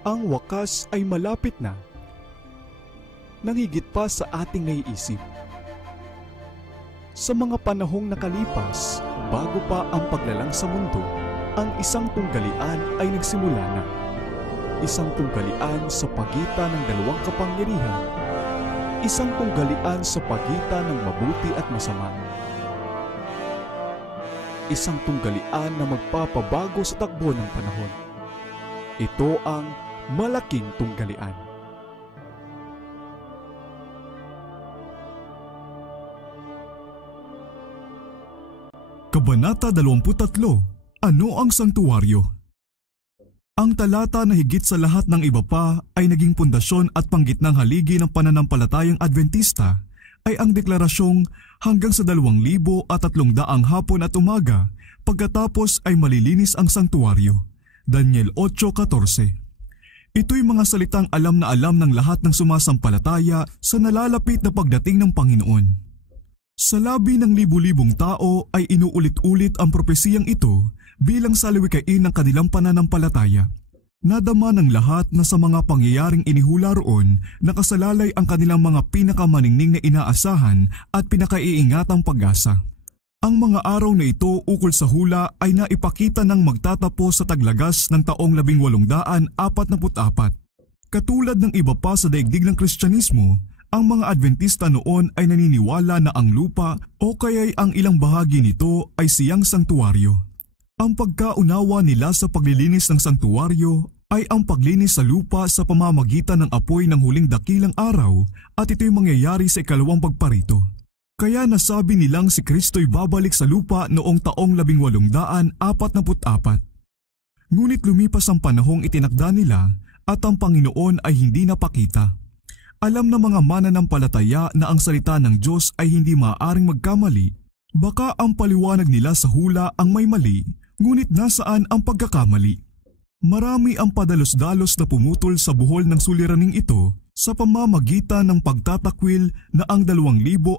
Ang wakas ay malapit na. Nang higit pa sa ating naiisip. Sa mga panahong nakalipas, bago pa ang paglalang sa mundo, ang isang tunggalian ay nagsimula na. Isang tunggalian sa pagitan ng dalawang kapangyarihan. Isang tunggalian sa pagitan ng mabuti at masama. Isang tunggalian na magpapabago sa takbo ng panahon. Ito ang malaking tunggalian. Kabanata 23. Ano ang Santuwaryo? Ang talata na higit sa lahat ng iba pa ay naging pundasyon at panggitnang haligi ng pananampalatayang Adventista ay ang deklarasyong hanggang sa 2,300 hapon at umaga pagkatapos ay malilinis ang santuwaryo. Daniel 8:14. Ito'y mga salitang alam na alam ng lahat ng sumasampalataya sa nalalapit na pagdating ng Panginoon. Sa labi ng libu-libong tao ay inuulit-ulit ang propesiyang ito bilang salawikain ng kanilang pananampalataya. Nadama ng lahat na sa mga pangyayaring inihula roon nakasalalay ang kanilang mga pinakamaningning na inaasahan at pinakaiingatang pag-asa. Ang mga araw na ito ukol sa hula ay naipakita ng magtatapos sa taglagas ng taong 1844. Katulad ng iba pa sa daigdig ng Kristyanismo, ang mga Adventista noon ay naniniwala na ang lupa o kaya'y ang ilang bahagi nito ay siyang santuwaryo. Ang pagkaunawa nila sa paglilinis ng santuwaryo ay ang paglinis sa lupa sa pamamagitan ng apoy ng huling dakilang araw at ito'y mangyayari sa ikalawang pagparito. Kaya nasabi nilang si Kristo'y babalik sa lupa noong taong 1844. Ngunit lumipas ang panahong itinakda nila at ang Panginoon ay hindi napakita. Alam ng mga mananampalataya na ang salita ng Diyos ay hindi maaaring magkamali. Baka ang paliwanag nila sa hula ang may mali, ngunit nasaan ang pagkakamali? Marami ang padalos-dalos na pumutol sa buhol ng suliraning ito sa pamamagitan ng pagtatakwil na ang 2,300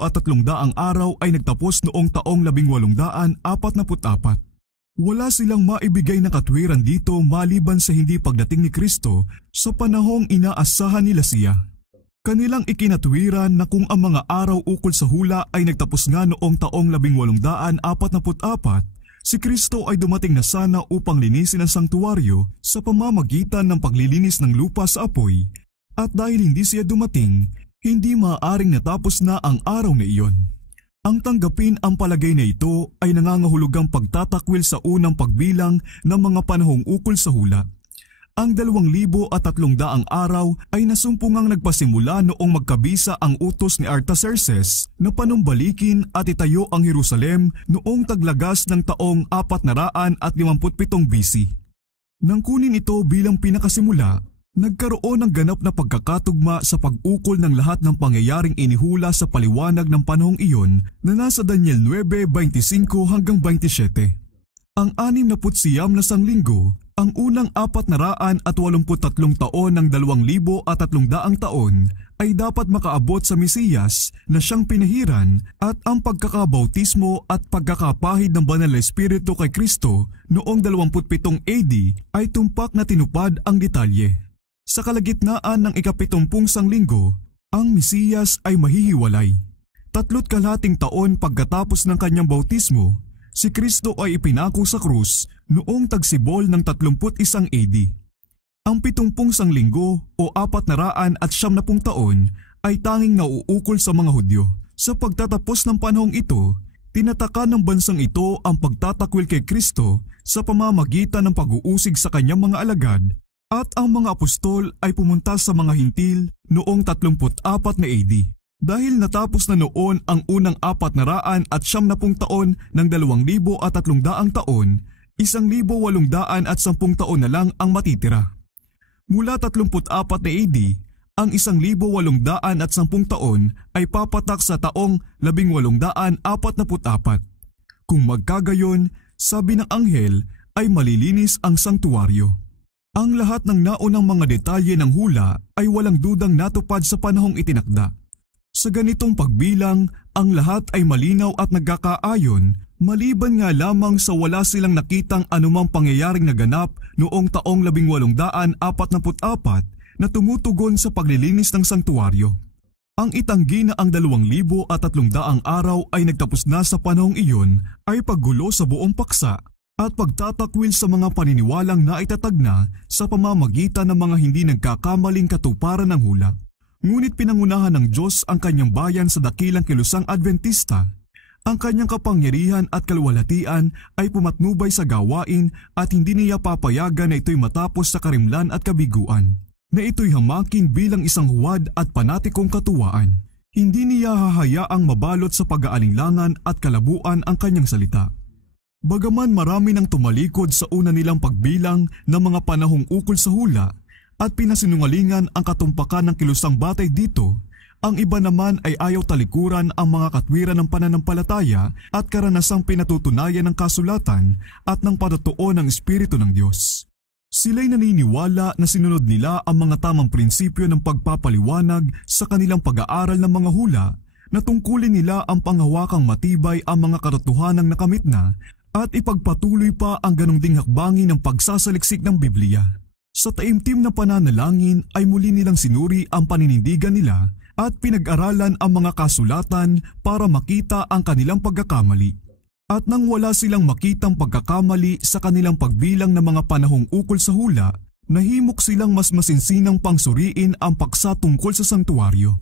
araw ay nagtapos noong taong 1844. Wala silang maibigay na katwiran dito maliban sa hindi pagdating ni Kristo sa panahong inaasahan nila siya. Kanilang ikinatwiran na kung ang mga araw ukol sa hula ay nagtapos nga noong taong 1844, si Kristo ay dumating na sana upang linisin ang santuwaryo sa pamamagitan ng paglilinis ng lupa sa apoy. At dahil hindi siya dumating, hindi maaaring natapos na ang araw na iyon. Ang tanggapin ang palagay na ito ay nangangahulugang pagtatakwil sa unang pagbilang ng mga panahong ukol sa hula. Ang 2,300 araw ay nasumpungang nagpasimula noong magkabisa ang utos ni Artaxerxes na panumbalikin at itayo ang Jerusalem noong taglagas ng taong 457 BC. Nang kunin ito bilang pinakasimula, nagkaroon ng ganap na pagkakatugma sa pag-ukol ng lahat ng pangyayaring inihula sa paliwanag ng panahong iyon na nasa Daniel 9:25 hanggang 27. Ang 69 na sanglinggo, ang unang 483 taon ng 2,300 taon ay dapat makaabot sa Mesiyas na siyang pinahiran at ang pagkakabautismo at pagkakapahid ng Banal na Espiritu kay Kristo noong 27 AD ay tumpak na tinupad ang detalye. Sa kalagitnaan ng ika-70 sanglinggo, ang Mesiyas ay mahihiwalay. 3 taon pagkatapos ng kanyang bautismo, si Kristo ay ipinako sa krus noong tagsibol ng 31 AD. Ang 70 sanglinggo o 470 taon ay tanging nauukol sa mga Hudyo. Sa pagtatapos ng panahong ito, tinataka ng bansang ito ang pagtatakwil kay Kristo sa pamamagitan ng pag-uusig sa kanyang mga alagad at ang mga apostol ay pumunta sa mga hintil noong 34 na AD. Dahil natapos na noon ang unang 470 taon ng 2,300 taon, 1,810 taon na lang ang matitira. Mula 34 na AD, ang 1,810 taon ay papatak sa taong 1844. Kung magkagayon, sabi ng anghel, ay malilinis ang sanktuaryo. Ang lahat ng naunang mga detalye ng hula ay walang dudang natupad sa panahong itinakda. Sa ganitong pagbilang, ang lahat ay malinaw at nagkakaayon, maliban nga lamang sa wala silang nakitang anumang pangyayaring naganap noong taong 1844 na tumutugon sa paglilinis ng sangtuwaryo. Ang itanggi na ang 2,300 araw ay nagtapos na sa panahong iyon ay paggulo sa buong paksa at pagtatakwil sa mga paniniwalang naitatag na sa pamamagitan ng mga hindi nagkakamaling katuparan ng hula. Ngunit pinangunahan ng Diyos ang kanyang bayan sa dakilang kilusang Adventista. Ang kanyang kapangyarihan at kaluwalhatian ay pumatnubay sa gawain at hindi niya papayagan na ito'y matapos sa karimlan at kabiguan, na ito'y hamakin bilang isang huwad at panatikong katuwaan. Hindi niya hahayaang mabalot sa pag-aalinlangan at kalabuan ang kanyang salita. Bagaman marami nang tumalikod sa una nilang pagbilang ng mga panahong ukol sa hula, at pinasinungalingan ang katumpakan ng kilusang batay dito, ang iba naman ay ayaw talikuran ang mga katwiran ng pananampalataya at karanasang pinatutunayan ng kasulatan at ng patotoo ng Espiritu ng Diyos. Sila'y naniniwala na sinunod nila ang mga tamang prinsipyo ng pagpapaliwanag sa kanilang pag-aaral ng mga hula, na tungkulin nila ang panghawakang matibay ang mga katotohanang nakamit na at ipagpatuloy pa ang ganong ding hakbangin ng pagsasaliksik ng Biblia. Sa taimtim na pananalangin ay muli nilang sinuri ang paninindigan nila at pinag-aralan ang mga kasulatan para makita ang kanilang pagkakamali. At nang wala silang makitang pagkakamali sa kanilang pagbilang ng mga panahong ukol sa hula, nahimok silang mas masinsinang pangsuriin ang paksa tungkol sa sangtuwaryo.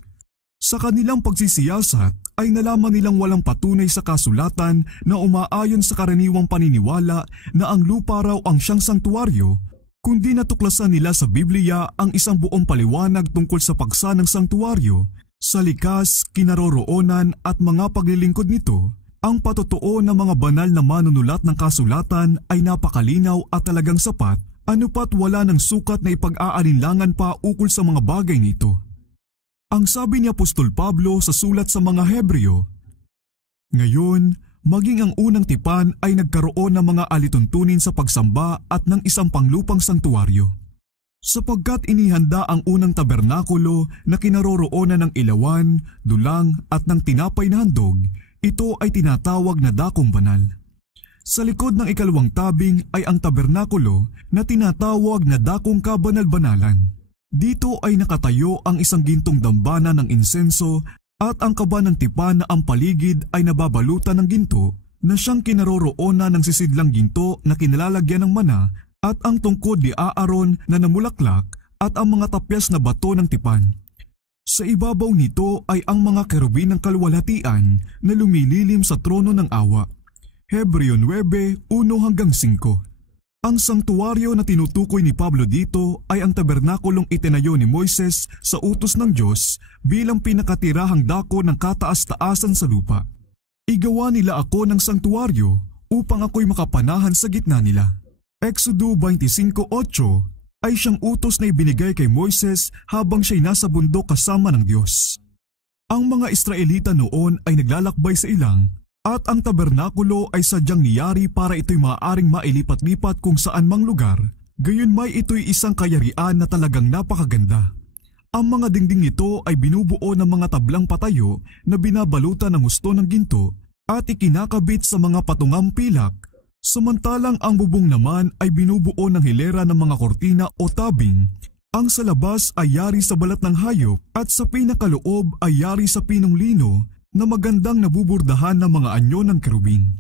Sa kanilang pagsisiyasat ay nalaman nilang walang patunay sa kasulatan na umaayon sa karaniwang paniniwala na ang lupa raw ang siyang sangtuwaryo, kundi natuklasan nila sa Biblia ang isang buong paliwanag tungkol sa paksa ng sangtuwaryo, sa likas, kinaroroonan at mga paglilingkod nito. Ang patotoo ng mga banal na manunulat ng kasulatan ay napakalinaw at talagang sapat, anupat wala ng sukat na ipag-aalinlangan pa ukol sa mga bagay nito. Ang sabi ni Apostol Pablo sa sulat sa mga Hebreo, "Ngayon, maging ang unang tipan ay nagkaroon ng mga alituntunin sa pagsamba at ng isang panglupang sangtuwaryo. Sapagkat inihanda ang unang tabernakulo na kinaroroonan ng ilawan, dulang at ng tinapay na handog, ito ay tinatawag na dakong banal. Sa likod ng ikalawang tabing ay ang tabernakulo na tinatawag na dakong kabanal-banalan. Dito ay nakatayo ang isang gintong dambana ng insenso at ang kaba ng tipan na ang paligid ay nababalutan ng ginto na siyang kinaroroonan ng sisidlang ginto na kinalalagyan ng mana at ang tungkod ni Aaron na namulaklak at ang mga tapyas na bato ng tipan. Sa ibabaw nito ay ang mga kerubin ng kaluwalhatian na lumililim sa trono ng awa." Hebreo 9:1-5. Ang sangtuwaryo na tinutukoy ni Pablo dito ay ang tabernakulong itinayo ni Moises sa utos ng Diyos bilang pinakatirahang dako ng kataas-taasan sa lupa. "Igawa nila ako ng sangtuwaryo upang ako'y makapanahan sa gitna nila." Exodo 25:8 ay siyang utos na ibinigay kay Moises habang siya'y nasa bundok kasama ng Diyos. Ang mga Israelita noon ay naglalakbay sa ilang, at ang tabernakulo ay sadyang niyari para ito'y maaaring mailipat-lipat kung saan mang lugar, gayon may ito'y isang kayarian na talagang napakaganda. Ang mga dingding nito ay binubuo ng mga tablang patayo na binabalutan ng husto ng ginto at ikinakabit sa mga patungang pilak, samantalang ang bubong naman ay binubuo ng hilera ng mga kortina o tabing. Ang sa labas ay yari sa balat ng hayop at sa pinakaloob ay yari sa pinong lino na magandang nabuburdahan ng mga anyo ng kerubin.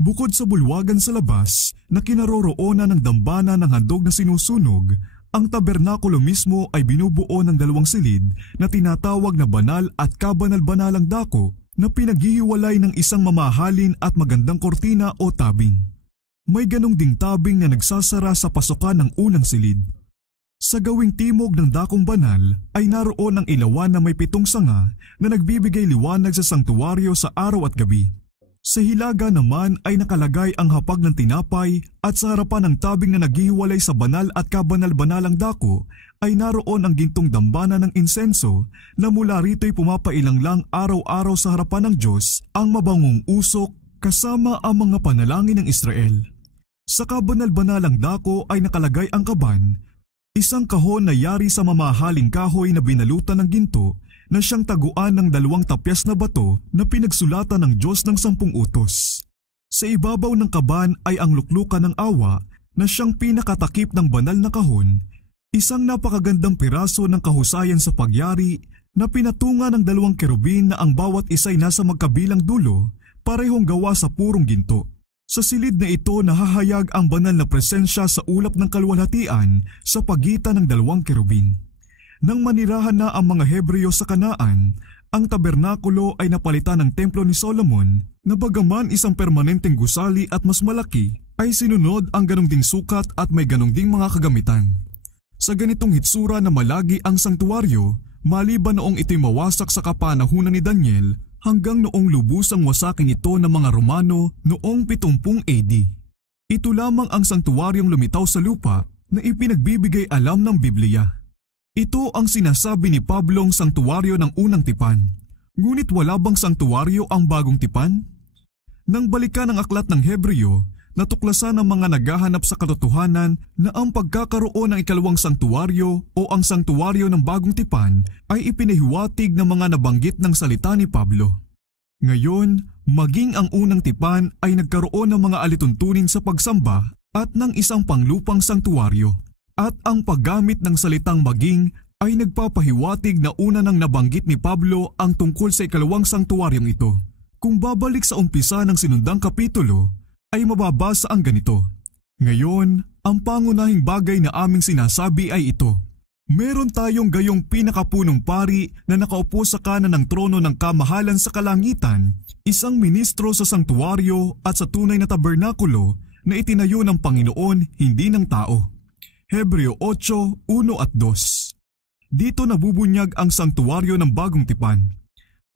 Bukod sa bulwagan sa labas na kinaroroonan ng dambana ng handog na sinusunog, ang tabernakulo mismo ay binubuo ng 2 silid na tinatawag na banal at kabanal-banalang dako na pinaghihiwalay ng isang mamahalin at magandang kortina o tabing. May ganong ding tabing na nagsasara sa pasukan ng unang silid. Sa gawing timog ng dakong banal ay naroon ang ilawan na may 7 sanga na nagbibigay liwanag sa sangtuwaryo sa araw at gabi. Sa hilaga naman ay nakalagay ang hapag ng tinapay at sa harapan ng tabing na naghihiwalay sa banal at kabanal-banalang dako ay naroon ang gintong dambana ng insenso na mula rito'y pumapailang lang araw-araw sa harapan ng Diyos ang mabangong usok kasama ang mga panalangin ng Israel. Sa kabanal-banalang dako ay nakalagay ang kaban, isang kahon na yari sa mamahaling kahoy na binalutan ng ginto na siyang taguan ng 2 tapyas na bato na pinagsulatan ng Diyos ng 10 utos. Sa ibabaw ng kaban ay ang luklukan ng awa na siyang pinakatakip ng banal na kahon, isang napakagandang piraso ng kahusayan sa pagyari na pinatunga ng 2 kerubin na ang bawat isa'y nasa magkabilang dulo, parehong gawa sa purong ginto. Sa silid na ito nahahayag ang banal na presensya sa ulap ng kaluwalhatian sa pagitan ng 2 kerubin. Nang manirahan na ang mga Hebreo sa Kanaan, ang tabernakulo ay napalitan ng templo ni Solomon na bagaman isang permanenteng gusali at mas malaki, ay sinunod ang ganong ding sukat at may ganong ding mga kagamitan. Sa ganitong hitsura na malagi ang sangtuwaryo, maliban noong ito'y mawasak sa kapanahunan ni Daniel, hanggang noong lubusang wasakin ito ng mga Romano noong 70 AD. Ito lamang ang sangtuwaryong lumitaw sa lupa na ipinagbibigay alam ng Biblia. Ito ang sinasabi ni Pablong sangtuwaryo ng unang tipan. Ngunit wala bang sangtuwaryo ang bagong tipan? Nang balikan ang aklat ng Hebreo, natuklasan ng mga naghahanap sa katotohanan na ang pagkakaroon ng ikalawang sangtuwaryo o ang sangtuwaryo ng bagong tipan ay ipinahiwatig ng mga nabanggit ng salita ni Pablo. Ngayon, maging ang unang tipan ay nagkaroon ng mga alituntunin sa pagsamba at ng isang panglupang sangtuwaryo. At ang paggamit ng salitang maging ay nagpapahiwatig na una nang nabanggit ni Pablo ang tungkol sa ikalawang sangtuwaryong ito. Kung babalik sa umpisa ng sinundang kapitulo, ay mababasa ang ganito. Ngayon, ang pangunahing bagay na aming sinasabi ay ito. Meron tayong gayong pinakapunong pari na nakaupo sa kanan ng trono ng kamahalan sa kalangitan, isang ministro sa sangtuwaryo at sa tunay na tabernakulo na itinayo ng Panginoon, hindi ng tao. Hebreo 8:1 at 2. Dito nabubunyag ang sangtuwaryo ng bagong tipan.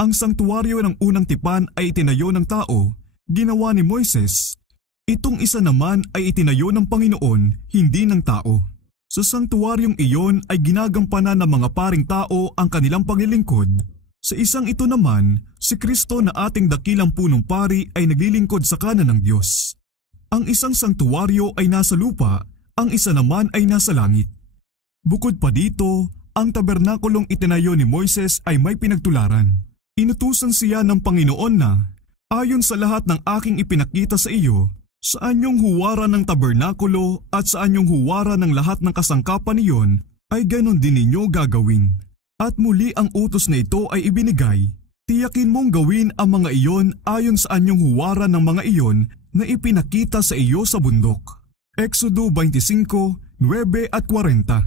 Ang sangtuwaryo ng unang tipan ay itinayo ng tao, ginawa ni Moises. Itong isa naman ay itinayo ng Panginoon, hindi ng tao. Sa sangtuwaryong iyon ay ginagampanan ng mga paring tao ang kanilang paglilingkod. Sa isang ito naman, si Kristo na ating dakilang punong pari ay naglilingkod sa kanan ng Diyos. Ang isang sangtuwaryo ay nasa lupa, ang isa naman ay nasa langit. Bukod pa dito, ang tabernakulong itinayo ni Moises ay may pinagtularan. Inutusan siya ng Panginoon na, ayon sa lahat ng aking ipinakita sa iyo, saan yung huwaran ng tabernakulo at saan yung huwaran ng lahat ng kasangkapan niyon, ay ganon din ninyo gagawin. At muli ang utos na ito ay ibinigay, tiyakin mong gawin ang mga iyon ayon sa anyong huwaran ng mga iyon na ipinakita sa iyo sa bundok. Exodo 25:9 at 40.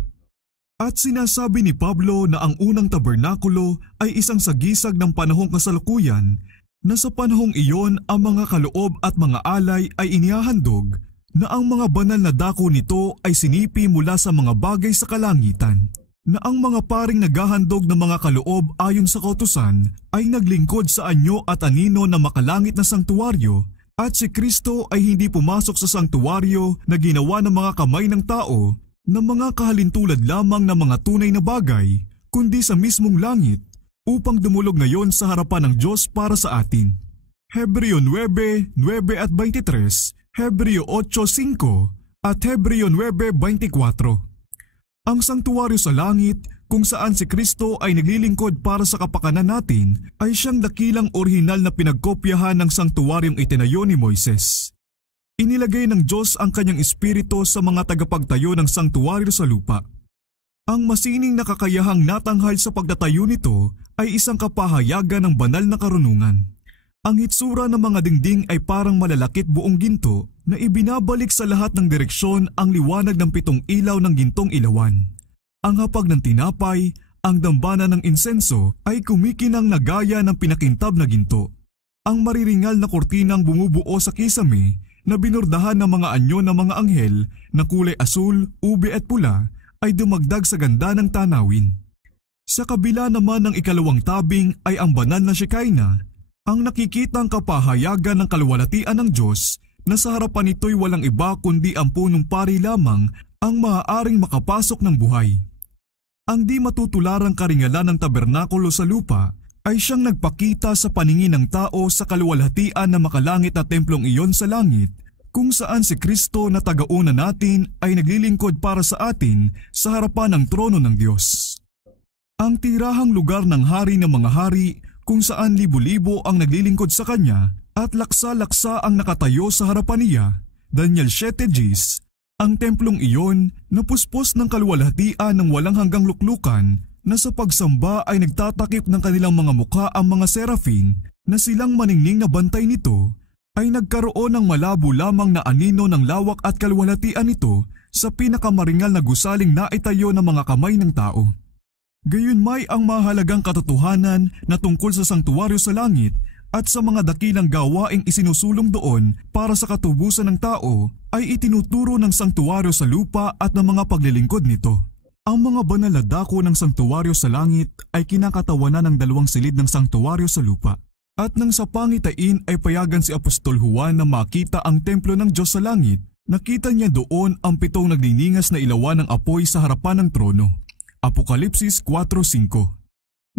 At sinasabi ni Pablo na ang unang tabernakulo ay isang sagisag ng panahong kasalukuyan, na sa panahong iyon ang mga kaloob at mga alay ay inihahandog, na ang mga banal na dako nito ay sinipi mula sa mga bagay sa kalangitan, na ang mga paring naghahandog ng mga kaloob ayon sa kautusan ay naglingkod sa anyo at anino na makalangit na sangtuwaryo, at si Kristo ay hindi pumasok sa sangtuwaryo na ginawa ng mga kamay ng tao na mga kahalintulad lamang ng mga tunay na bagay, kundi sa mismong langit, upang dumulog ngayon sa harapan ng Diyos para sa atin. Hebreo 9:9 at 23, Hebreo 8:5 at Hebreo 9:24. Ang sangtuwaryo sa langit, kung saan si Kristo ay naglilingkod para sa kapakanan natin, ay siyang dakilang orihinal na pinagkopyahan ng sangtuwaryong itinayo ni Moises. Inilagay ng Diyos ang kanyang espiritu sa mga tagapagtayo ng sangtuwaryo sa lupa. Ang masining na kakayahang natanghal sa pagtatayo nito ay isang kapahayagan ng banal na karunungan. Ang hitsura ng mga dingding ay parang malalakit buong ginto na ibinabalik sa lahat ng direksyon ang liwanag ng 7 ilaw ng gintong ilawan. Ang hapag ng tinapay, ang dambana ng insenso ay kumikinang na gaya ng pinakintab na ginto. Ang mariringal na kortinang bumubuo sa kisame na binurdahan ng mga anyo ng mga anghel na kulay asul, ube at pula ay dumagdag sa ganda ng tanawin. Sa kabila naman ng ikalawang tabing ay ang banal na Shekinah, ang nakikitang kapahayagan ng kaluwalhatian ng Diyos na sa harapan nito'y walang iba kundi ang punong pari lamang ang maaaring makapasok ng buhay. Ang di matutularang karingalan ng tabernakulo sa lupa ay siyang nagpakita sa paningin ng tao sa kaluwalhatian na makalangit na templong iyon sa langit, kung saan si Kristo na tagauna natin ay naglilingkod para sa atin sa harapan ng trono ng Diyos. Ang tirahang lugar ng hari ng mga hari kung saan libo-libo ang naglilingkod sa kanya at laksa-laksa ang nakatayo sa harapan niya, Daniel 7:10, ang templong iyon napuspos ng kaluwalhatian ng walang hanggang luklukan na sa pagsamba ay nagtatakip ng kanilang mga mukha ang mga serafin na silang maningning na bantay nito ay nagkaroon ng malabo lamang na anino ng lawak at kaluwalhatian nito sa pinakamaringal na gusaling naitayo ng mga kamay ng tao. Gayunmay ang mahalagang katotohanan na tungkol sa sangtuwaryo sa langit at sa mga dakilang gawaing isinusulong doon para sa katubusan ng tao ay itinuturo ng sangtuwaryo sa lupa at ng mga paglilingkod nito. Ang mga banal na dako ng sangtuwaryo sa langit ay kinakatawanan ng dalawang silid ng sangtuwaryo sa lupa. At nang sa pangitain ay payagan si Apostol Juan na makita ang templo ng Diyos sa langit, nakita niya doon ang 7 nagniningas na ilawan ng apoy sa harapan ng trono. Apokalipsis 4:5.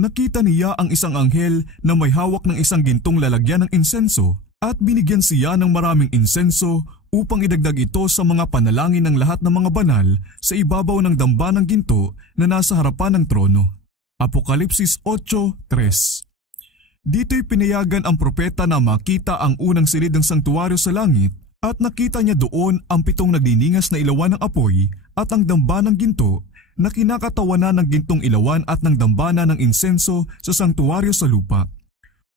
Nakita niya ang isang anghel na may hawak ng isang gintong lalagyan ng insenso at binigyan siya ng maraming insenso upang idagdag ito sa mga panalangin ng lahat ng mga banal sa ibabaw ng damba ng ginto na nasa harapan ng trono. Apokalipsis 8:3. Dito'y pinayagan ang propeta na makita ang unang silid ng sangtuwaryo sa langit at nakita niya doon ang 7 nagniningas na ilawan ng apoy at ang damba ng ginto na kinakatawanan ng gintong ilawan at ng dambana ng insenso sa sangtuwaryo sa lupa.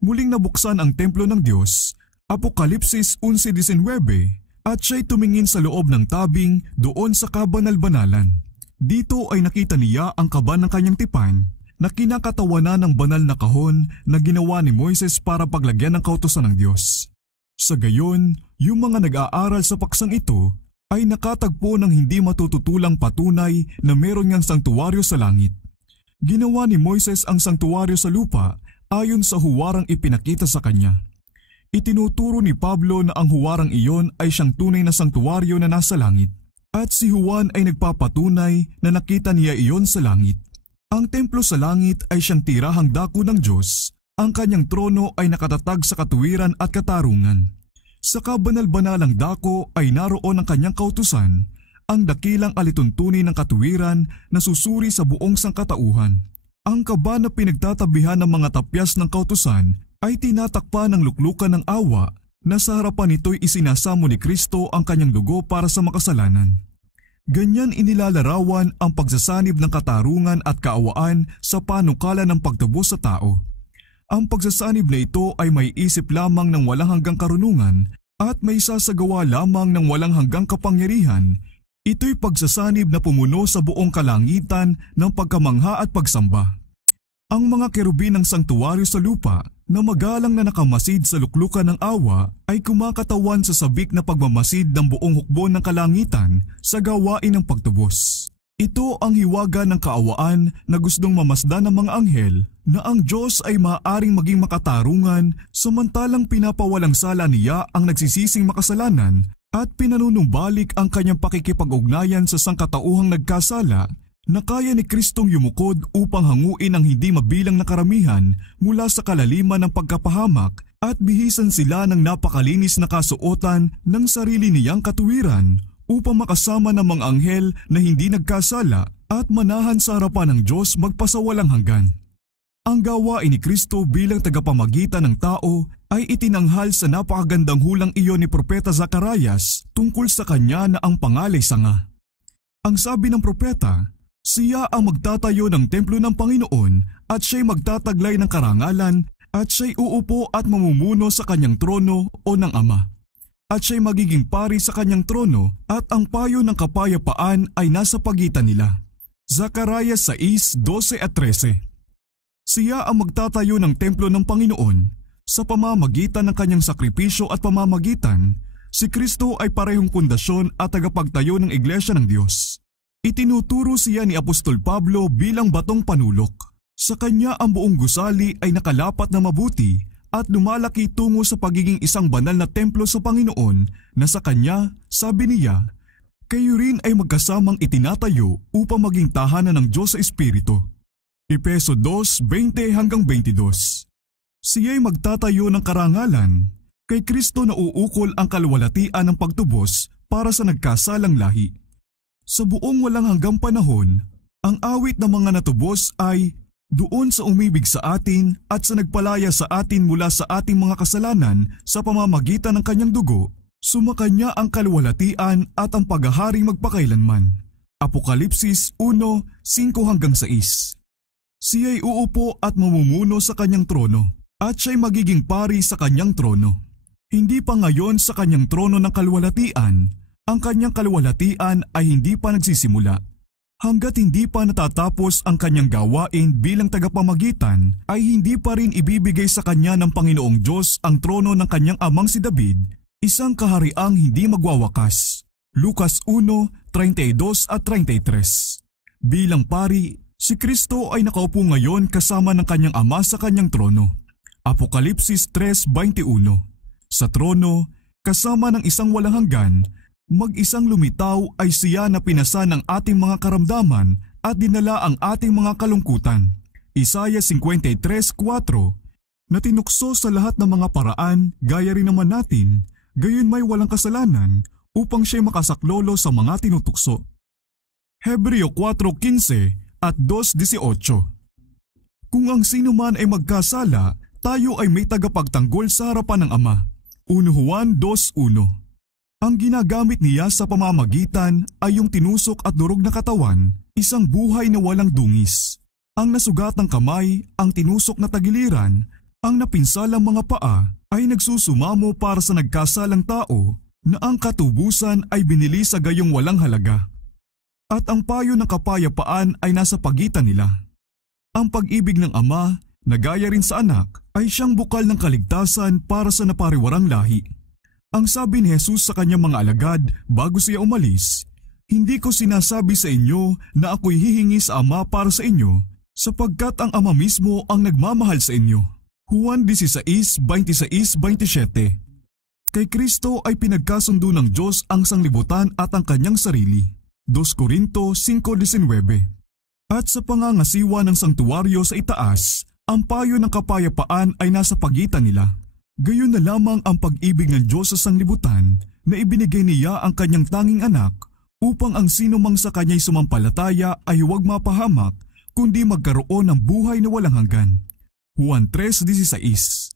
Muling nabuksan ang templo ng Diyos, Apokalipsis 11:19, at siya'y tumingin sa loob ng tabing doon sa kabanal-banalan. Dito ay nakita niya ang kaba ng kanyang tipan na kinakatawanan ng banal na kahon na ginawa ni Moises para paglagyan ng kautusan ng Diyos. Sa gayon, yung mga nag-aaral sa paksang ito ay nakatagpo ng hindi matututulang patunay na meron ngang sangtuwaryo sa langit. Ginawa ni Moises ang sangtuwaryo sa lupa ayon sa huwarang ipinakita sa kanya. Itinuturo ni Pablo na ang huwarang iyon ay siyang tunay na sangtuwaryo na nasa langit, at si Juan ay nagpapatunay na nakita niya iyon sa langit. Ang templo sa langit ay siyang tirahang dako ng Diyos, ang kanyang trono ay nakatatag sa katuwiran at katarungan. Sa kabanal-banalang dako ay naroon ang kanyang kautusan, ang dakilang alituntunin ng katuwiran na susuri sa buong sangkatauhan. Ang kaba na pinagtatabihan ng mga tapyas ng kautusan ay tinatakpan ng luklukan ng awa na sa harapan nito'y isinasamo ni Kristo ang kanyang dugo para sa makasalanan. Ganyan inilalarawan ang pagsasanib ng katarungan at kaawaan sa panukala ng pagtubos sa tao. Ang pagsasanib na ito ay may isip lamang ng walang hanggang karunungan at may sasagawa lamang ng walang hanggang kapangyarihan. Ito'y pagsasanib na pumuno sa buong kalangitan ng pagkamangha at pagsamba. Ang mga kerubin ng sangtuwaryo sa lupa na magalang na nakamasid sa luklukan ng awa ay kumakatawan sa sabik na pagmamasid ng buong hukbo ng kalangitan sa gawain ng pagtubos. Ito ang hiwaga ng kaawaan na gustong mamasdan ng mga anghel na ang Diyos ay maaaring maging makatarungan samantalang pinapawalang sala niya ang nagsisising makasalanan at pinanunumbalik ang kanyang pakikipag-ugnayan sa sangkatauhang nagkasala na kaya ni Kristong yumukod upang hanguin ang hindi mabilang na karamihan mula sa kalaliman ng pagkapahamak at bihisan sila ng napakalinis na kasuotan ng sarili niyang katuwiran upang makasama ng mga anghel na hindi nagkasala at manahan sa harapan ng Diyos magpasawalang hanggan. Ang gawain ni Kristo bilang tagapamagitan ng tao ay itinanghal sa napakagandang hulang iyon ni Propeta Zacarias tungkol sa kanya na ang pangalay sanga. Ang sabi ng propeta, siya ang magtatayo ng templo ng Panginoon at siya'y magtataglay ng karangalan at siya'y uupo at mamumuno sa kanyang trono o ng Ama. At siya'y magiging pari sa kanyang trono at ang payo ng kapayapaan ay nasa pagitan nila. Zacarias 6:12-13. Siya ang magtatayo ng templo ng Panginoon. Sa pamamagitan ng kanyang sakripisyo at pamamagitan, si Kristo ay parehong pundasyon at tagapagtayo ng iglesia ng Diyos. Itinuturo siya ni Apostol Pablo bilang batong panulok. Sa kanya ang buong gusali ay nakalapat na mabuti at lumalaki tungo sa pagiging isang banal na templo sa Panginoon na sa kanya, sabi niya, kayo rin ay magkasamang itinatayo upang maging tahanan ng Diyos sa Espiritu. Efeso 2:20-22. Siya'y magtatayo ng karangalan. Kay Kristo nauukol ang kaluwalhatian ng pagtubos para sa nagkasalang lahi. Sa buong walang hanggang panahon, ang awit ng mga natubos ay Doon sa umibig sa atin at sa nagpalaya sa atin mula sa ating mga kasalanan sa pamamagitan ng kanyang dugo, sumakanya ang kaluwalhatian at ang paghaharing magpakailanman. Apokalipsis 1:5-6. Siya'y uupo at mamumuno sa kanyang trono, at siya'y magiging pari sa kanyang trono. Hindi pa ngayon sa kanyang trono ng kaluwalhatian, ang kanyang kaluwalhatian ay hindi pa nagsisimula. Hanggat hindi pa natatapos ang kanyang gawain bilang tagapamagitan, ay hindi pa rin ibibigay sa kanya ng Panginoong Diyos ang trono ng kanyang amang si David, isang kahariang hindi magwawakas. Lucas 1:32-33. Bilang pari, si Kristo ay nakaupo ngayon kasama ng kanyang ama sa kanyang trono. Apokalipsis 3:21. Sa trono, kasama ng isang walang hanggan, mag-isang lumitaw ay siya na pinasa ng ating mga karamdaman at dinala ang ating mga kalungkutan. Isaiah 53:4. Na tinukso sa lahat ng mga paraan, gaya rin naman natin, gayon may walang kasalanan, upang siya'y makasaklolo sa mga tinutukso. Hebreo 4:15 at 2:18. Kung ang sino man ay magkasala, tayo ay may tagapagtanggol sa harapan ng Ama. 1 Juan 2:1. Ang ginagamit niya sa pamamagitan ay yung tinusok at durog na katawan, isang buhay na walang dungis. Ang nasugatang kamay, ang tinusok na tagiliran, ang napinsalang mga paa ay nagsusumamo para sa nagkasalang tao na ang katubusan ay binili sa gayong walang halaga. At ang payo ng kapayapaan ay nasa pagitan nila. Ang pag-ibig ng Ama, na gaya rin sa anak, ay siyang bukal ng kaligtasan para sa napariwarang lahi. Ang sabi ni Jesus sa kanyang mga alagad bago siya umalis, "Hindi ko sinasabi sa inyo na ako'y hihingi sa Ama para sa inyo, sapagkat ang Ama mismo ang nagmamahal sa inyo." Juan 16:26-27. Kay Kristo ay pinagkasundo ng Diyos ang sanglibutan at ang kanyang sarili. 2 Corinto 5:19. At sa pangangasiwa ng sangtuwaryo sa itaas, ang payo ng kapayapaan ay nasa pagitan nila. Gayon na lamang ang pag-ibig ng Diyos sa sanglibutan na ibinigay niya ang kanyang tanging anak upang ang sino mang sa kanya'y sumampalataya ay huwag mapahamak kundi magkaroon ng buhay na walang hanggan. Juan 3:16.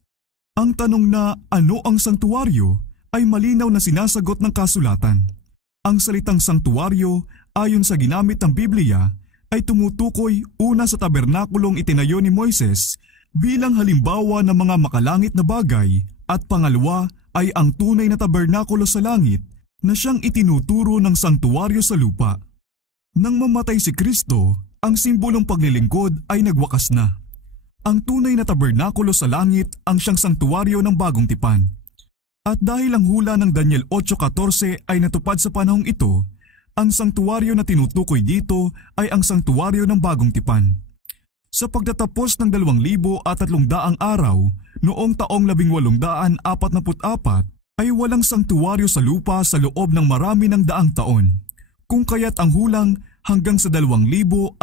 Ang tanong na ano ang sangtuwaryo ay malinaw na sinasagot ng kasulatan. Ang salitang sangtuwaryo ayon sa ginamit ng Biblia ay tumutukoy una sa tabernakulong itinayo ni Moises bilang halimbawa ng mga makalangit na bagay at pangalawa ay ang tunay na tabernakulo sa langit na siyang itinuturo ng sangtuwaryo sa lupa. Nang mamatay si Kristo, ang simbolong paglilingkod ay nagwakas na. Ang tunay na tabernakulo sa langit ang siyang sangtuwaryo ng bagong tipan. At dahil ang hula ng Daniel 8:14 ay natupad sa panahong ito, ang sangtuwaryo na tinutukoy dito ay ang sangtuwaryo ng bagong tipan. Sa pagtatapos ng 2,300 araw noong taong 1844 ay walang sangtuwaryo sa lupa sa loob ng marami ng daang taon. Kung kaya't ang hulang hanggang sa 2,300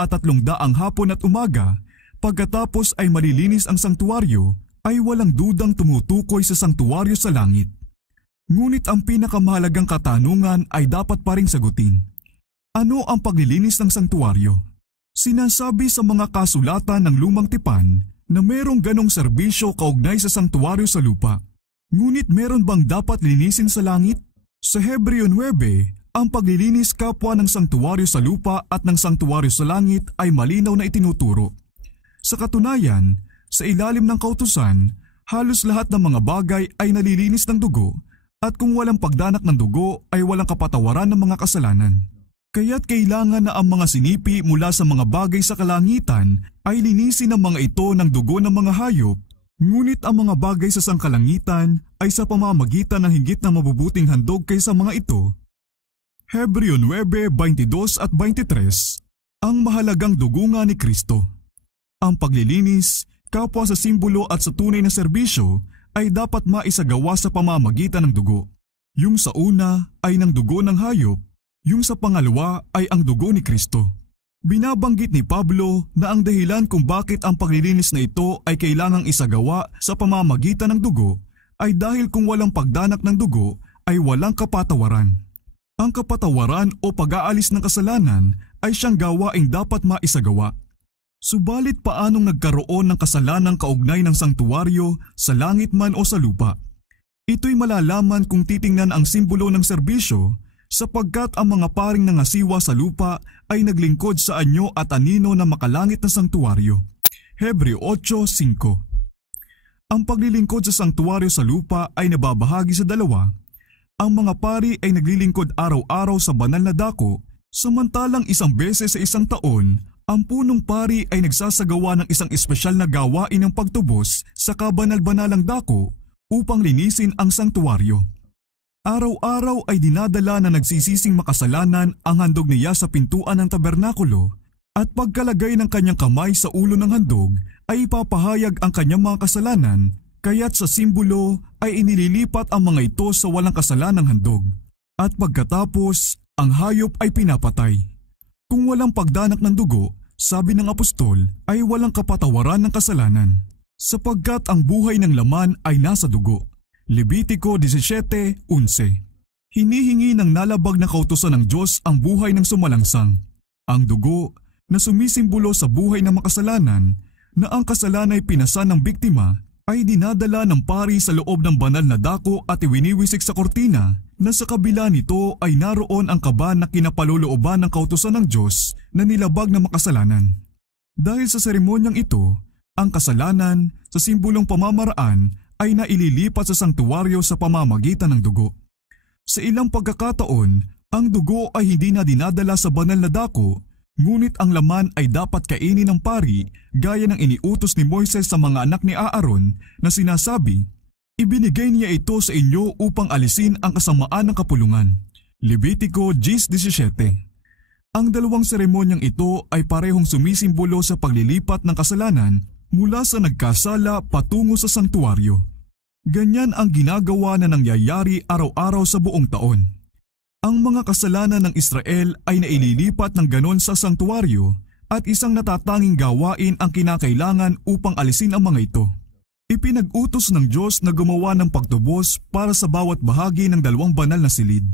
hapon at umaga, pagkatapos ay malilinis ang sangtuwaryo, ay walang dudang tumutukoy sa sangtuwaryo sa langit. Ngunit ang pinakamahalagang katanungan ay dapat pa ring sagutin. Ano ang paglilinis ng sangtuwaryo? Sinasabi sa mga kasulatan ng lumang tipan na merong ganong serbisyo kaugnay sa sangtuwaryo sa lupa. Ngunit meron bang dapat linisin sa langit? Sa Hebreo 9, ang paglilinis kapwa ng sangtuwaryo sa lupa at ng sangtuwaryo sa langit ay malinaw na itinuturo. Sa katunayan, sa ilalim ng kautusan, halos lahat ng mga bagay ay nalilinis ng dugo at kung walang pagdanak ng dugo ay walang kapatawaran ng mga kasalanan. Kaya't kailangan na ang mga sinipi mula sa mga bagay sa kalangitan ay linisin ng mga ito ng dugo ng mga hayop, ngunit ang mga bagay sa sangkalangitan ay sa pamamagitan ng higit na mabubuting handog kaysa mga ito. Hebreo 9:22 at 23. Ang mahalagang dugungan ni Kristo. Ang paglilinis, kapwa sa simbolo at sa tunay na serbisyo, ay dapat maisagawa sa pamamagitan ng dugo. Yung sa una ay ng dugo ng hayop, yung sa pangalawa ay ang dugo ni Kristo. Binabanggit ni Pablo na ang dahilan kung bakit ang paglilinis na ito ay kailangang isagawa sa pamamagitan ng dugo ay dahil kung walang pagdanak ng dugo ay walang kapatawaran. Ang kapatawaran o pag-aalis ng kasalanan ay siyang gawaing dapat maisagawa. Subalit paanong nagkaroon ng kasalanang kaugnay ng sangtuwaryo sa langit man o sa lupa? Ito'y malalaman kung titingnan ang simbolo ng serbisyo, sapagkat ang mga paring nangasiwa sa lupa ay naglingkod sa anyo at anino na makalangit na sangtuwaryo. Hebreo 8:5. Ang paglilingkod sa sangtuwaryo sa lupa ay nababahagi sa dalawa. Ang mga pari ay naglilingkod araw-araw sa banal na dako, samantalang isang beses sa isang taon, ang punong pari ay nagsasagawa ng isang espesyal na gawain ng pagtubos sa kabanal-banalang dako upang linisin ang sangtuwaryo. Araw-araw ay dinadala na nagsisising makasalanan ang handog niya sa pintuan ng tabernakulo, at pagkalagay ng kanyang kamay sa ulo ng handog ay ipapahayag ang kanyang mga kasalanan, kaya't sa simbolo ay inililipat ang mga ito sa walang kasalanang handog, at pagkatapos ang hayop ay pinapatay. Kung walang pagdanak ng dugo, sabi ng apostol, ay walang kapatawaran ng kasalanan, sapagkat ang buhay ng laman ay nasa dugo. Levitico 17:11. Hinihingi ng nalabag na kautusan ng Diyos ang buhay ng sumalangsang. Ang dugo na sumisimbolo sa buhay ng makasalanan, na ang kasalanay pinasan ng biktima, ay dinadala ng pari sa loob ng banal na dako at iwiniwisik sa kortina, na sa kabila nito ay naroon ang kaban na kinapalulooban ng kautusan ng Diyos na nilabag na makasalanan. Dahil sa seremonyang ito, ang kasalanan sa simbolong pamamaraan ay naililipat sa sangtuwaryo sa pamamagitan ng dugo. Sa ilang pagkakataon, ang dugo ay hindi na dinadala sa banal na dako, ngunit ang laman ay dapat kainin ng pari gaya ng iniutos ni Moises sa mga anak ni Aaron na sinasabi, "Ibinigay niya ito sa inyo upang alisin ang kasamaan ng kapulungan." Levitico 10:17. Ang dalawang seremonyang ito ay parehong sumisimbolo sa paglilipat ng kasalanan mula sa nagkasala patungo sa sangtuwaryo. Ganyan ang ginagawa na nangyayari araw-araw sa buong taon. Ang mga kasalanan ng Israel ay naililipat ng ganon sa sangtuwaryo at isang natatanging gawain ang kinakailangan upang alisin ang mga ito. Ipinag-utos ng Diyos na gumawa ng pagtubos para sa bawat bahagi ng dalawang banal na silid.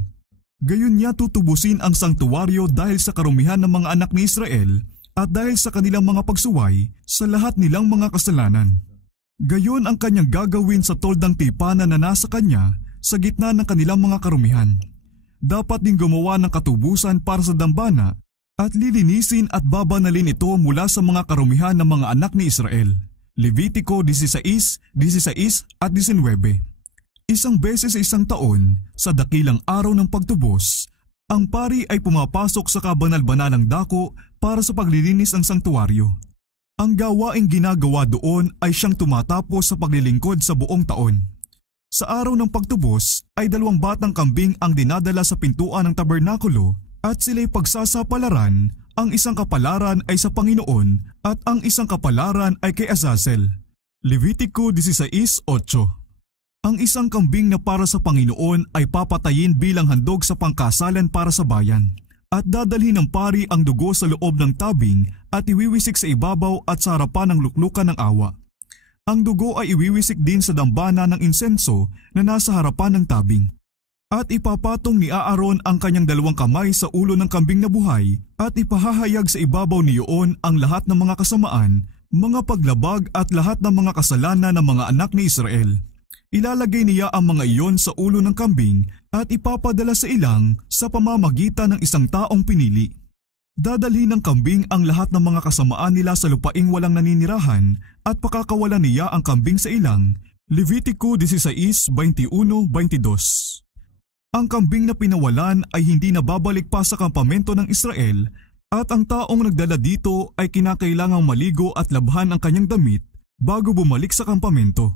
Gayon niya tutubusin ang sangtuwaryo dahil sa karumihan ng mga anak ni Israel at dahil sa kanilang mga pagsuway sa lahat nilang mga kasalanan. Gayon ang kanyang gagawin sa toldang tipanan na nasa kanya sa gitna ng kanilang mga karumihan. Dapat din gumawa ng katubusan para sa dambana at lilinisin at babanalin ito mula sa mga karumihan ng mga anak ni Israel. Levitico 16:16 at 19. Isang beses sa isang taon, sa dakilang araw ng pagtubos, ang pari ay pumapasok sa kabanal-banalang dako para sa paglilinis ng sangtuwaryo. Ang gawaing ginagawa doon ay siyang tumatapos sa paglilingkod sa buong taon. Sa araw ng pagtubos ay 2 batang kambing ang dinadala sa pintuan ng tabernakulo at sila'y pagsasapalaran, ang isang kapalaran ay sa Panginoon at ang isang kapalaran ay kay Azazel. Levitico 16:8. Ang isang kambing na para sa Panginoon ay papatayin bilang handog sa pangkasalan para sa bayan, at dadalhin ng pari ang dugo sa loob ng tabing at iwiwisik sa ibabaw at sa harapan ng luklukan ng awa. Ang dugo ay iwiwisik din sa dambana ng insenso na nasa harapan ng tabing. At ipapatong ni Aaron ang kanyang 2 kamay sa ulo ng kambing na buhay at ipahahayag sa ibabaw niyoon ang lahat ng mga kasamaan, mga paglabag at lahat ng mga kasalanan ng mga anak ni Israel. Ilalagay niya ang mga iyon sa ulo ng kambing at ipapadala sa ilang sa pamamagitan ng isang taong pinili. Dadalhin ng kambing ang lahat ng mga kasamaan nila sa lupaing walang naninirahan at pakakawalan niya ang kambing sa ilang. Levitico 16:21-22. Ang kambing na pinawalan ay hindi na babalik pa sa kampamento ng Israel at ang taong nagdala dito ay kinakailangang maligo at labhan ang kanyang damit bago bumalik sa kampamento.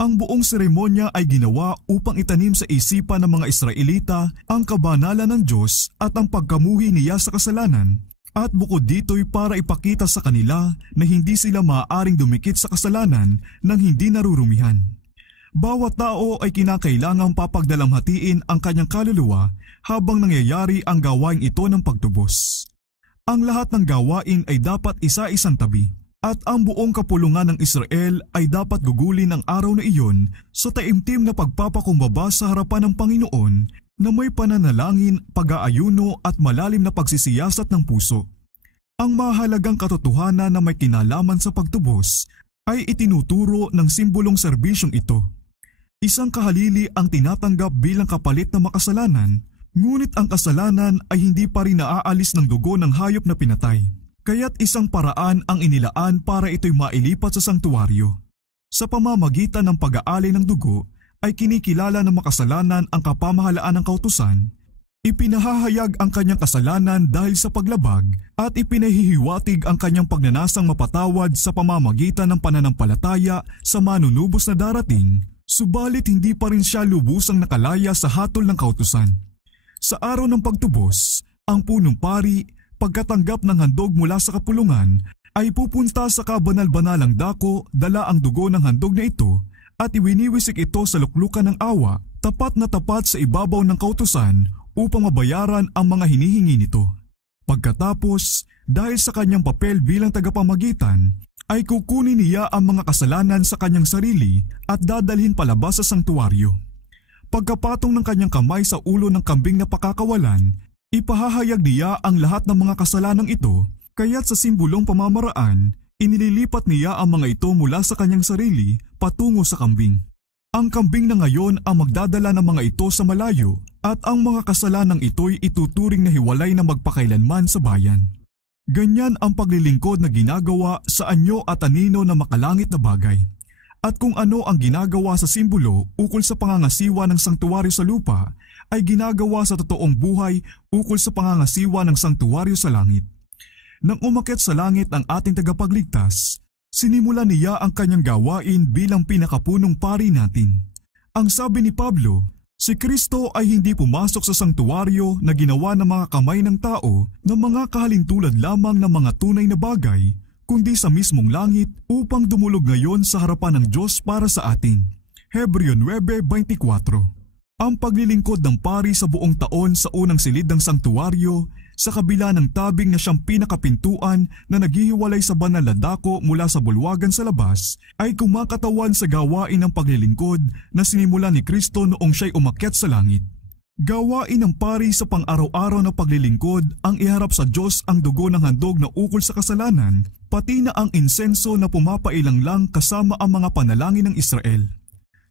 Ang buong seremonya ay ginawa upang itanim sa isipan ng mga Israelita ang kabanalan ng Diyos at ang pagkamuhi niya sa kasalanan, at bukod dito'y para ipakita sa kanila na hindi sila maaaring dumikit sa kasalanan nang hindi narurumihan. Bawat tao ay kinakailangang papagdalamhatiin ang kanyang kaluluwa habang nangyayari ang gawain ito ng pagtubos. Ang lahat ng gawain ay dapat isa-isang tabi. At ang buong kapulungan ng Israel ay dapat gugulin ang araw na iyon sa taimtim na pagpapakumbaba sa harapan ng Panginoon na may pananalangin, pag-aayuno at malalim na pagsisiyasat ng puso. Ang mahalagang katotohanan na may kinalaman sa pagtubos ay itinuturo ng simbolong serbisyong ito. Isang kahalili ang tinatanggap bilang kapalit ng makasalanan, ngunit ang kasalanan ay hindi pa rin naaalis ng dugo ng hayop na pinatay. Kaya't isang paraan ang inilaan para ito'y mailipat sa sangtuwaryo. Sa pamamagitan ng pag-aalay ng dugo ay kinikilala ng makasalanan ang kapamahalaan ng kautusan, ipinahahayag ang kanyang kasalanan dahil sa paglabag at ipinahihiwatig ang kanyang pagnanasang mapatawad sa pamamagitan ng pananampalataya sa manunubos na darating, subalit hindi pa rin siya lubusang nakalaya sa hatol ng kautusan. Sa araw ng pagtubos, ang punong pari, pagkatanggap ng handog mula sa kapulungan, ay pupunta sa kabanal-banalang dako, dala ang dugo ng handog na ito at iwiniwisik ito sa luklukan ng awa, tapat na tapat sa ibabaw ng kautusan upang mabayaran ang mga hinihingi nito. Pagkatapos, dahil sa kanyang papel bilang tagapamagitan, ay kukunin niya ang mga kasalanan sa kanyang sarili at dadalhin palabas sa sangtuwaryo. Pagkapatong ng kanyang kamay sa ulo ng kambing na pakakawalan, ipahahayag niya ang lahat ng mga kasalanang ito, kaya't sa simbolong pamamaraan, inililipat niya ang mga ito mula sa kanyang sarili patungo sa kambing. Ang kambing na ngayon ang magdadala ng mga ito sa malayo at ang mga kasalanang ito'y ituturing na hiwalay na magpakailanman sa bayan. Ganyan ang paglilingkod na ginagawa sa anyo at anino na makalangit na bagay. At kung ano ang ginagawa sa simbolo ukol sa pangangasiwa ng sangtuwaryo sa lupa ay ginagawa sa totoong buhay ukol sa pangangasiwa ng sangtuwaryo sa langit. Nang umakyat sa langit ang ating tagapagligtas, sinimula niya ang kanyang gawain bilang pinakapunong pari natin. Ang sabi ni Pablo, si Kristo ay hindi pumasok sa sangtuwaryo na ginawa ng mga kamay ng tao na mga kahalintulad lamang ng mga tunay na bagay, kundi sa mismong langit upang dumulog ngayon sa harapan ng Diyos para sa atin. Hebreo 9:24. Ang paglilingkod ng pari sa buong taon sa unang silid ng sangtuwaryo, sa kabila ng tabing na siyang pinakapintuan na naghihiwalay sa banal na dako mula sa bulwagan sa labas, ay kumakatawan sa gawain ng paglilingkod na sinimula ni Kristo noong siya'y umakyat sa langit. Gawain ng pari sa pang-araw-araw na paglilingkod ang iharap sa Diyos ang dugo ng handog na ukol sa kasalanan, pati na ang insenso na pumapailang lang kasama ang mga panalangin ng Israel.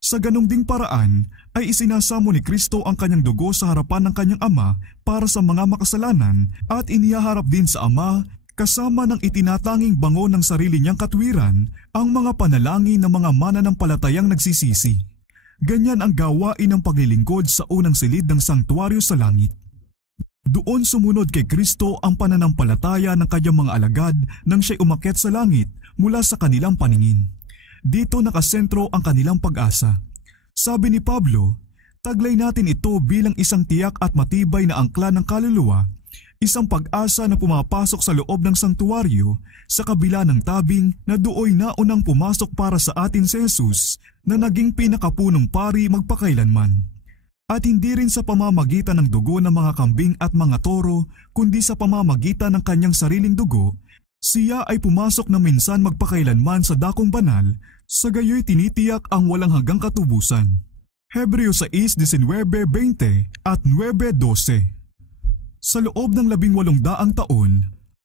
Sa ganong ding paraan ay isinasamo ni Kristo ang kanyang dugo sa harapan ng kanyang Ama para sa mga makasalanan at inihaharap din sa Ama kasama ng itinatanging bango ng sarili niyang katwiran ang mga panalangin ng mga mananampalatayang nagsisisi. Ganyan ang gawain ng paglilingkod sa unang silid ng sangtuwaryo sa langit. Doon sumunod kay Kristo ang pananampalataya ng kanyang mga alagad nang siya'y umakyat sa langit mula sa kanilang paningin. Dito nakasentro ang kanilang pag-asa. Sabi ni Pablo, taglay natin ito bilang isang tiyak at matibay na angkla ng kaluluwa, isang pag-asa na pumapasok sa loob ng sangtuwaryo sa kabila ng tabing na dooy naunang pumasok para sa atin si Jesus na naging pinakapunong pari magpakailanman. At hindi rin sa pamamagitan ng dugo ng mga kambing at mga toro, kundi sa pamamagitan ng kanyang sariling dugo, siya ay pumasok na minsan magpakailanman sa dakong banal, sa gayoy tinitiyak ang walang hanggang katubusan. Hebreo 6:19-20 at 9:12. Sa loob ng 18 taon,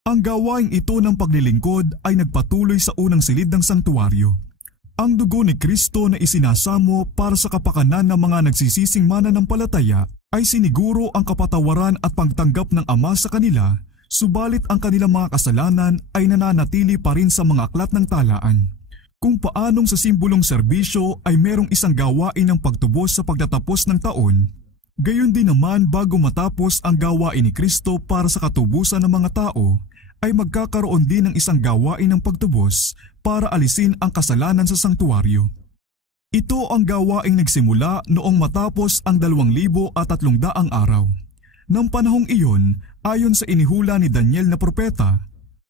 ang gawain ito ng paglilingkod ay nagpatuloy sa unang silid ng sangtuwaryo. Ang dugo ni Kristo na isinasamo para sa kapakanan ng mga nagsisising mananampalataya ay siniguro ang kapatawaran at pagtanggap ng Ama sa kanila, subalit ang kanilang mga kasalanan ay nananatili pa rin sa mga aklat ng talaan. Kung paanong sa simbolong serbisyo ay merong isang gawain ng pagtubos sa pagtatapos ng taon, gayon din naman bago matapos ang gawain ni Kristo para sa katubusan ng mga tao, ay magkakaroon din ng isang gawain ng pagtubos para alisin ang kasalanan sa sangtuwaryo. Ito ang gawaing nagsimula noong matapos ang 2,300 araw. Nang panahong iyon, ayon sa inihula ni Daniel na propeta,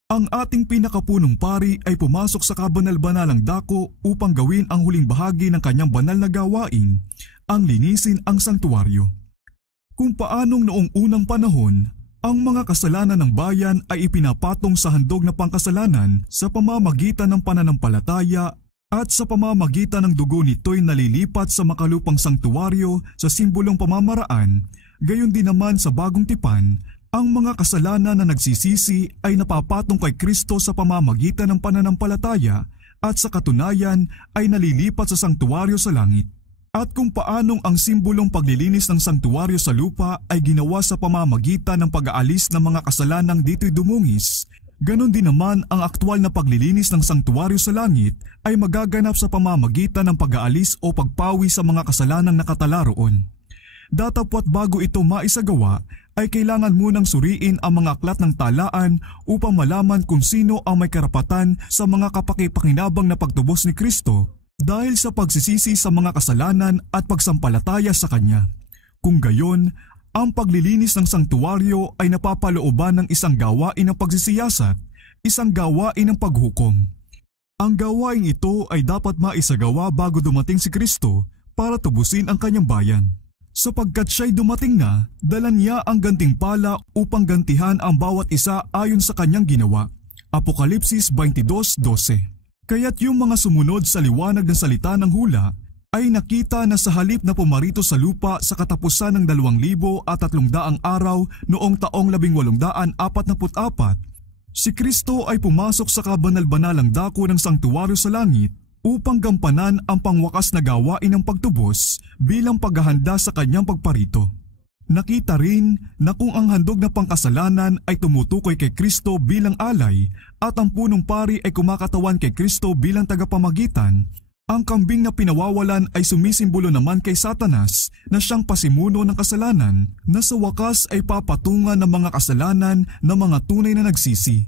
ang ating pinakapunong pari ay pumasok sa kabanal-banalang dako upang gawin ang huling bahagi ng kanyang banal na gawain, ang linisin ang sangtuwaryo. Kung paanong noong unang panahon, ang mga kasalanan ng bayan ay ipinapatong sa handog na pangkasalanan sa pamamagitan ng pananampalataya at sa pamamagitan ng dugo nito'y nalilipat sa makalupang sangtuwaryo sa simbolong pamamaraan, gayon din naman sa bagong tipan Ang mga kasalanan na nagsisisi ay napapatong kay Kristo sa pamamagitan ng pananampalataya at sa katunayan ay nalilipat sa sangtuwaryo sa langit. At kung paanong ang simbolong paglilinis ng sangtuwaryo sa lupa ay ginawa sa pamamagitan ng pag-aalis ng mga kasalanang dito'y dumungis, ganon din naman ang aktwal na paglilinis ng sangtuwaryo sa langit ay magaganap sa pamamagitan ng pag-aalis o pagpawi sa mga kasalanang nakatala roon. Datapwat bago ito maisagawa ay kailangan munang suriin ang mga aklat ng talaan upang malaman kung sino ang may karapatan sa mga kapakipakinabang na pagtubos ni Kristo dahil sa pagsisisi sa mga kasalanan at pagsampalataya sa Kanya. Kung gayon, ang paglilinis ng sangtuwaryo ay napapalooban ng isang gawain ng pagsisiyasat, isang gawain ng paghukom. Ang gawain ito ay dapat maisagawa bago dumating si Kristo para tubusin ang Kanyang bayan. Sapagkat siya'y dumating na, dala niya ang gantimpala upang gantihan ang bawat isa ayon sa Kanyang ginawa. Apokalipsis 22:12. Kaya't yung mga sumunod sa liwanag ng salita ng hula ay nakita na sa halip na pumarito sa lupa sa katapusan ng 2,300 araw noong taong 1844, si Kristo ay pumasok sa kabanal-banalang dako ng sangtuwaryo sa langit upang gampanan ang pangwakas na gawain ng pagtubos bilang paghahanda sa kanyang pagparito. Nakita rin na kung ang handog na pangkasalanan ay tumutukoy kay Kristo bilang alay at ang punong pari ay kumakatawan kay Kristo bilang tagapamagitan, ang kambing na pinawawalan ay sumisimbolo naman kay Satanas na siyang pasimuno ng kasalanan na sa wakas ay papatungan ng mga kasalanan ng mga tunay na nagsisi.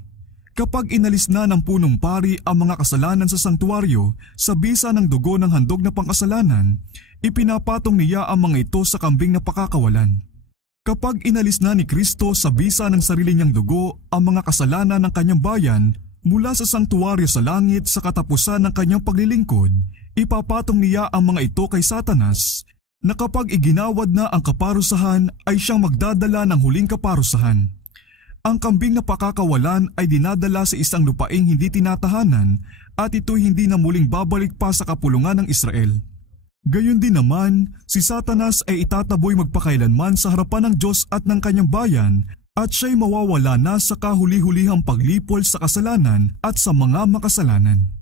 Kapag inalis na ng punong pari ang mga kasalanan sa sangtuwaryo sa bisa ng dugo ng handog na pangkasalanan, ipinapatong niya ang mga ito sa kambing na pakakawalan. Kapag inalis na ni Kristo sa bisa ng sarili niyang dugo ang mga kasalanan ng kanyang bayan mula sa sangtuwaryo sa langit sa katapusan ng kanyang paglilingkod, ipapatong niya ang mga ito kay Satanas na kapag iginawad na ang kaparusahan ay siyang magdadala ng huling kaparusahan. Ang kambing na pakakawalan ay dinadala sa isang lupaing hindi tinatahanan at ito'y hindi na muling babalik pa sa kapulungan ng Israel. Gayon din naman, si Satanas ay itataboy magpakailanman sa harapan ng Diyos at ng kanyang bayan at siya'y mawawala na sa kahuli-hulihang paglipol sa kasalanan at sa mga makasalanan.